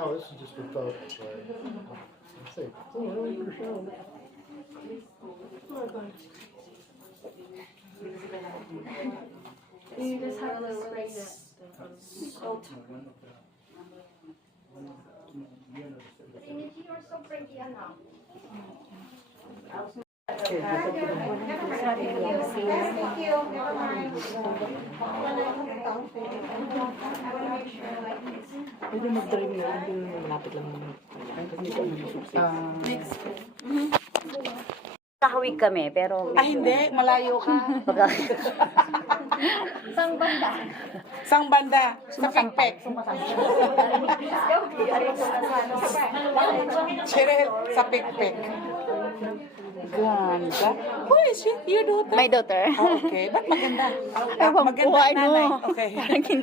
Oh, this is just without, say, oh, I don't understand. You just have to spray that salt. You're so pretty, anak. Thank you. Never mind. Pwede mag-drive na lang, hindi malapit lang naman. Hindi ko Next. Kahawig kami, pero... Ah, hindi. Malayo ka. Sang banda. Sang banda. Sa Pikpek. Cheryl, sa Pikpek. Ganda. Who is it? Your daughter? My daughter. Oh, okay. Ba't maganda? Ewan ko, Maganda ano. nanay. Okay. Parang hindi